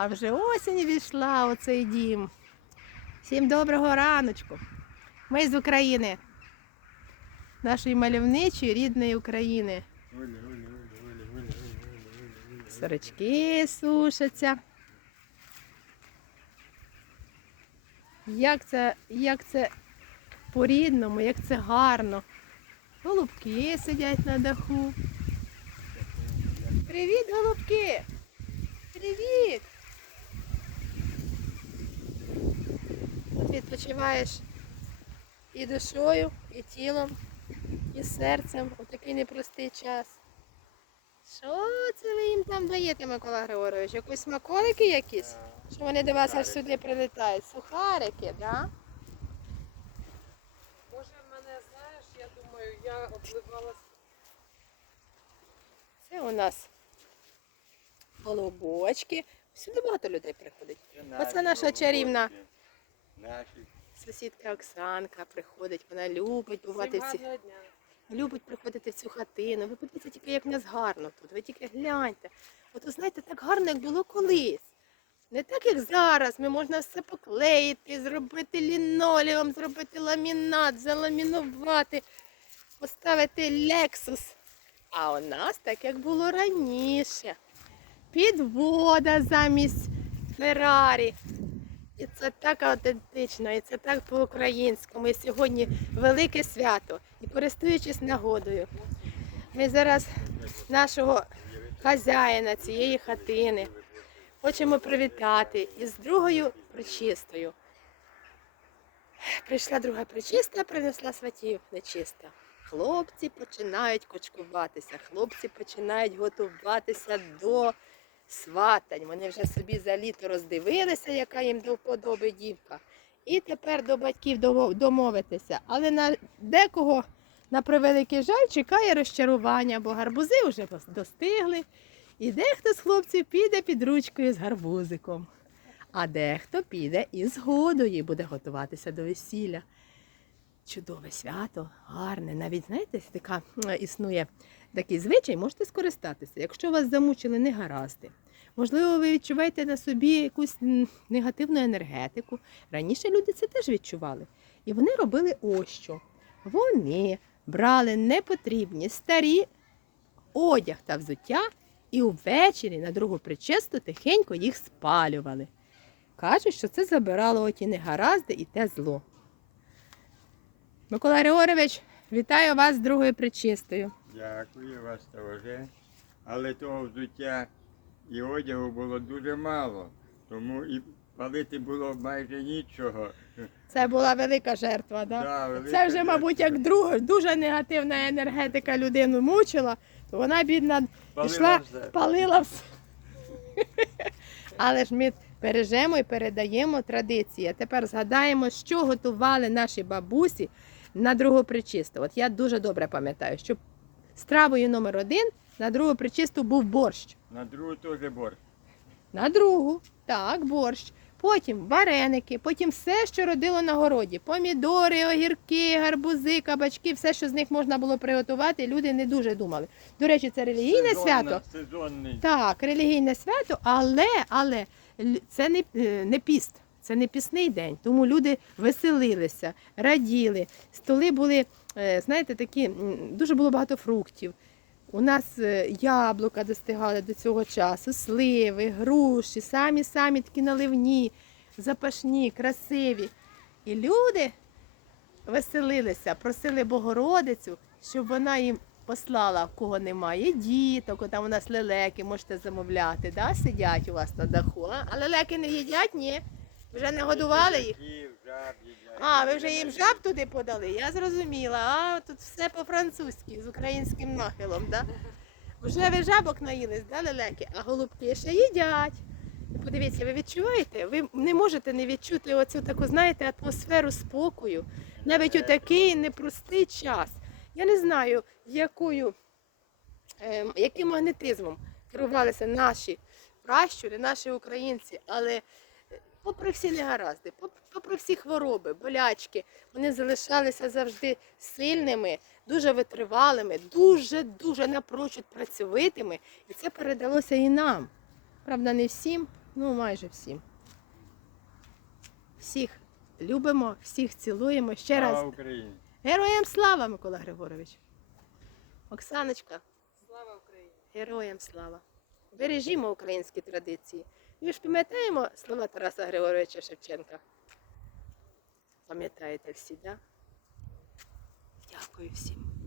А вже осінь війшла у цей дім. Всім доброго раночку. Ми з України. Нашої мальовничої рідної України. Сорочки сушаться. Як це, як це по-рідному, як це гарно. Голубки сидять на даху. Привіт, голубки! Привіт! Відпочиваєш і душою, і тілом, і серцем у такий непростий час. Що це ви їм там даєте, Микола Григорович? Якісь смаколики якісь? Що вони до вас аж сюди прилітають? Сухарики, да? Може, мене знаєш, я думаю, я обливалась. Це у нас голубочки. Сюди багато людей приходить. Оце наша чарівна Наші. сусідка Оксанка приходить. Вона любить бувати в ці... любить приходити в цю хатину. Ви подивіться тільки, як в нас гарно тут. Ви тільки гляньте. От ви знаєте, так гарно, як було колись. Не так, як зараз. Ми можна все поклеїти, зробити лінолеум, зробити ламінат, заламінувати, поставити лексус. А у нас так, як було раніше. Підвода замість Феррарі. І це так аутентично, і це так по-українському. І сьогодні велике свято. І користуючись нагодою, ми зараз нашого хазяїна цієї хатини хочемо привітати із другою причистою. Прийшла друга причиста, принесла сватів нечиста. Хлопці починають кочкуватися, хлопці починають готуватися до сватань. Вони вже собі за літо роздивилися, яка їм до вподоби дівка. І тепер до батьків домовитися. Але на декого, на превеликий жаль, чекає розчарування, бо гарбузи вже достигли. І дехто з хлопців піде під ручкою з гарбузиком, а дехто піде із згодою буде готуватися до весілля. Чудове свято, гарне. Навіть, знаєте, така існує такий звичай, можете скористатися. Якщо вас замучили негаразди, можливо, ви відчуваєте на собі якусь негативну енергетику. Раніше люди це теж відчували. І вони робили ось що. Вони брали непотрібні старі одяг та взуття і увечері на другу причисту тихенько їх спалювали. Кажуть, що це забирало оті негаразди і те зло. Микола Григорович, вітаю вас з другою причистою. Дякую вас теж. Але того взуття і одягу було дуже мало, тому і палити було майже нічого. Це була велика жертва, да? Да, велика Це вже, мабуть, як друга, дуже негативна енергетика людину мучила, то вона, бідна, Палила пішла, все. палила все. Але ж ми бережемо і передаємо традиції. А тепер згадаємо, що готували наші бабусі на другу причисту. От я дуже добре пам'ятаю, що стравою номер один на другу причисту був борщ. На другу теж борщ. На другу, так, борщ. Потім вареники, потім все, що родило на городі. Помідори, огірки, гарбузи, кабачки, все, що з них можна було приготувати, люди не дуже думали. До речі, це релігійне Сезонна- свято. Сезонний. Так, релігійне свято, але, але це не, е, не піст, це не пісний день. Тому люди веселилися, раділи. Столи були, е, знаєте, такі, дуже було багато фруктів. У нас е, яблука достигали до цього часу, сливи, груші, самі-самі такі наливні, запашні, красиві. І люди веселилися, просили Богородицю, щоб вона їм послала, в кого немає діток, там у нас лелеки можете замовляти, да? сидять у вас на даху. А, а лелеки не їдять? Ні. Вже не годували їх? А, ви вже їм жаб туди подали? Я зрозуміла. А тут все по-французьки, з українським нахилом, да? Вже ви жабок наїлись, да, лелеки, а голубки ще їдять. Подивіться, ви відчуваєте? Ви не можете не відчути оцю таку, знаєте, атмосферу спокою, навіть у такий непростий час. Я не знаю, якою, ем, яким магнетизмом керувалися наші пращури, наші українці, але е, попри всі негаразди, попри всі хвороби, болячки, вони залишалися завжди сильними, дуже витривалими, дуже-дуже напрочуд працьовитими. І це передалося і нам. Правда, не всім, Ну, майже всім. Всіх любимо, всіх цілуємо. Ще Слава раз. Україні! Героям слава, Микола Григорович. Оксаночка, Слава Україні! героям слава. Бережімо українські традиції. Ви ж пам'ятаємо слова Тараса Григоровича Шевченка? Пам'ятаєте всі, так? Да? Дякую всім.